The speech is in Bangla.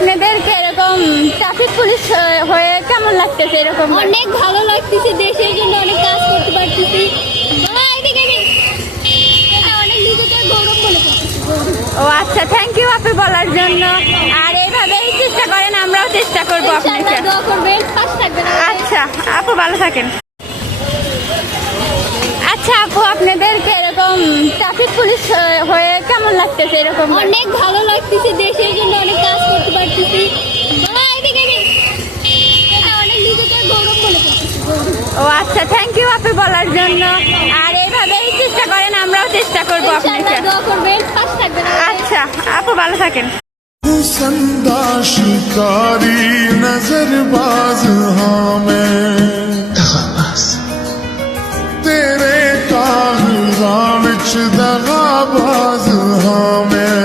আপনাদেরকে এরকম ট্রাফিক পুলিশ হয়ে কেমন লাগতেছে? এরকম অনেক ভালো লাগতেছে, দেশের জন্য অনেক কাজ করতে পারতেছি। এটা অনেক নিজেকে গৌরব মনে করতেছি। ও আচ্ছা, থ্যাংক ইউ আপু বলার জন্য। আর এইভাবেই চেষ্টা করেন, আমরাও চেষ্টা করবো আপনাকে। ইনশাআল্লাহ দোয়া করবেন, পাশে থাকবেন। আচ্ছা আপু, ভালো থাকেন। আচ্ছা আপু, আপনাদেরকে এরকম ট্রাফিক পুলিশ হয়ে কেমন লাগতেছে? এরকম অনেক ভালো লাগতেছে, দেশের জন্য অনেক কাজ করতে পারতেছি। এটা অনেক নিজেকে গৌরব মনে করতেছি। ও আচ্ছা, থ্যাংক ইউ আপু বলার জন্য। আর এইভাবেই চেষ্টা করেন, আমরাও চেষ্টা করবো আপনাকে। ইনশাআল্লাহ দোয়া করবেন, পাশে থাকবেন। আচ্ছা আপু, ভালো থাকেন। संदा शिकारी नजरबाज हाँ मैं